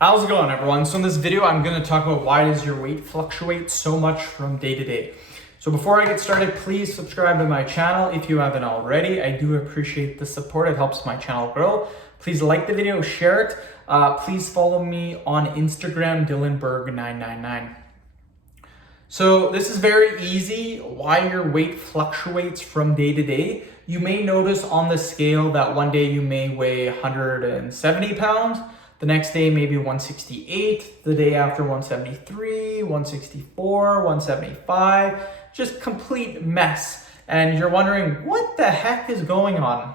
How's it going, everyone? So in this video, I'm going to talk about why does your weight fluctuate so much from day to day. So before I get started, please subscribe to my channel if you haven't already. I do appreciate the support. It helps my channel grow. Please like the video, share it. Please follow me on Instagram, Dylanberg999. So this is very easy why your weight fluctuates from day to day. You may notice on the scale that one day you may weigh 170 pounds. The next day, maybe 168, the day after 173, 164, 175, just complete mess. And you're wondering, what the heck is going on?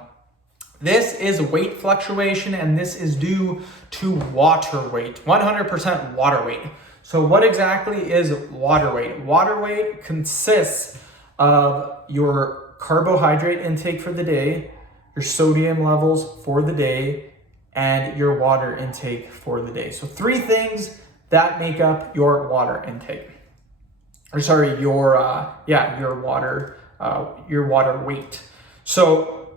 This is weight fluctuation, and this is due to water weight, 100% water weight. So what exactly is water weight? Water weight consists of your carbohydrate intake for the day, your sodium levels for the day, and your water intake for the day. So three things that make up your water intake. Or sorry, your water weight. So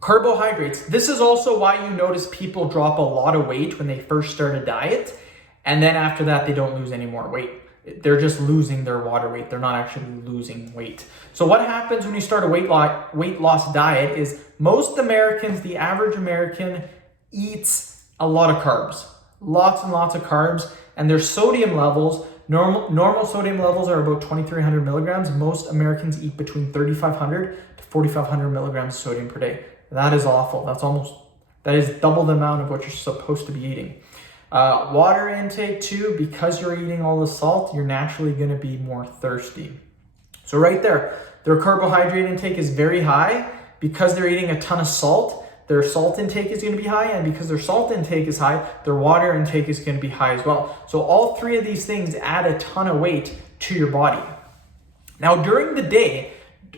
carbohydrates, this is also why you notice people drop a lot of weight when they first start a diet, and then after that they don't lose any more weight. They're just losing their water weight. They're not actually losing weight. So what happens when you start a weight loss diet is most Americans, the average American, eats a lot of carbs, lots and lots of carbs, and their sodium levels, normal sodium levels are about 2,300 milligrams. Most Americans eat between 3,500 to 4,500 milligrams of sodium per day. That is awful. That is double the amount of what you're supposed to be eating. Water intake too, because you're eating all the salt, you're naturally going to be more thirsty. So right there, their carbohydrate intake is very high because they're eating a ton of salt. Their salt intake is going to be high, and because their salt intake is high, their water intake is going to be high as well. So all three of these things add a ton of weight to your body. Now during the day,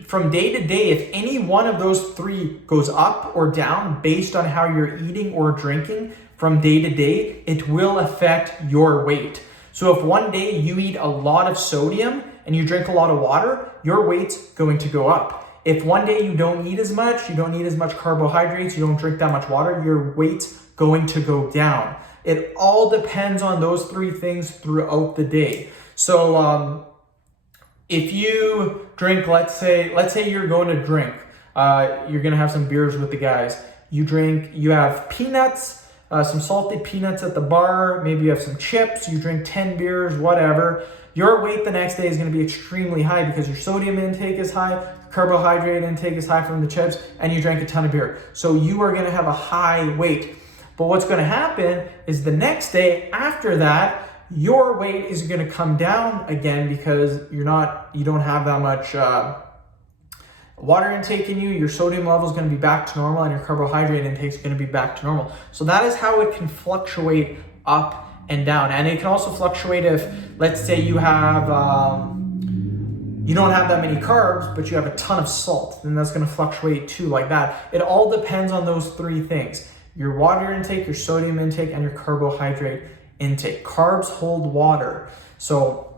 from day to day, if any one of those three goes up or down based on how you're eating or drinking from day to day, it will affect your weight. So if one day you eat a lot of sodium and you drink a lot of water, your weight's going to go up. If one day you don't eat as much, you don't eat as much carbohydrates, you don't drink that much water, your weight's going to go down. It all depends on those three things throughout the day. So if you drink, let's say you're going to drink, you're going to have some beers with the guys. You have peanuts, some salty peanuts at the bar, maybe you have some chips, you drink 10 beers, whatever. Your weight the next day is going to be extremely high because your sodium intake is high, carbohydrate intake is high from the chips, and you drank a ton of beer. So you are going to have a high weight. But what's going to happen is the next day after that, your weight is going to come down again because you don't have that much water intake in you. Your sodium level is going to be back to normal, and your carbohydrate intake is going to be back to normal. So that is how it can fluctuate up and down. And it can also fluctuate if, let's say you have you don't have that many carbs, but you have a ton of salt, then that's going to fluctuate too, like that. It all depends on those three things: your water intake, your sodium intake, and your carbohydrate intake. Carbs hold water. So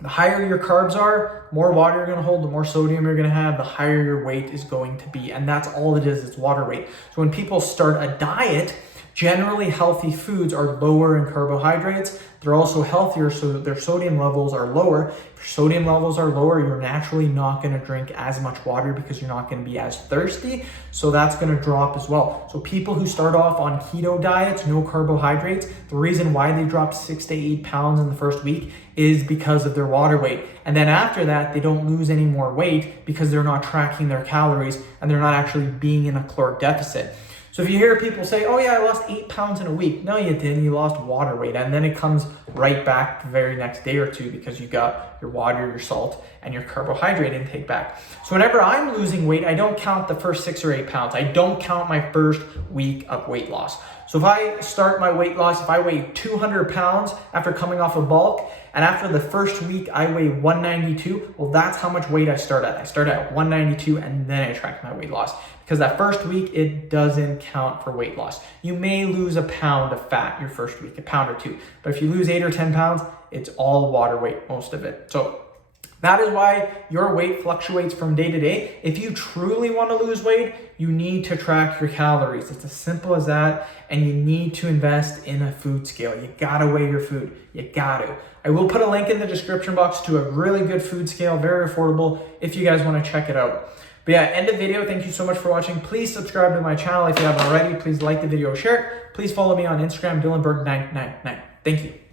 the higher your carbs are, more water you're going to hold, the more sodium you're going to have, the higher your weight is going to be. And that's all it is, it's water weight. So when people start a diet, generally healthy foods are lower in carbohydrates. They're also healthier, so their sodium levels are lower. If your sodium levels are lower, you're naturally not going to drink as much water because you're not going to be as thirsty. So that's going to drop as well. So people who start off on keto diets, no carbohydrates, the reason why they drop 6 to 8 pounds in the first week is because of their water weight. And then after that, they don't lose any more weight because they're not tracking their calories and they're not actually being in a caloric deficit. So if you hear people say, oh yeah, I lost 8 pounds in a week. No, you didn't. You lost water weight. And then it comes right back the very next day or two because you got your water, your salt, and your carbohydrate intake back. So whenever I'm losing weight, I don't count the first 6 or 8 pounds. I don't count my first week of weight loss. So if I start my weight loss, if I weigh 200 pounds after coming off of bulk, and after the first week I weigh 192, well, that's how much weight I start at. I start at 192 and then I track my weight loss. Because that first week, it doesn't count for weight loss. You may lose a pound of fat your first week, a pound or two. But if you lose 8 or 10 pounds, it's all water weight, most of it. So That is why your weight fluctuates from day to day. If you truly want to lose weight, you need to track your calories. It's as simple as that. And you need to invest in a food scale. You gotta weigh your food. You gotta. I will put a link in the description box to a really good food scale, very affordable, if you guys want to check it out. But yeah, end of video. Thank you so much for watching. Please subscribe to my channel if you haven't already. Please like the video, share it. Please follow me on Instagram, DylanBerg999. Thank you.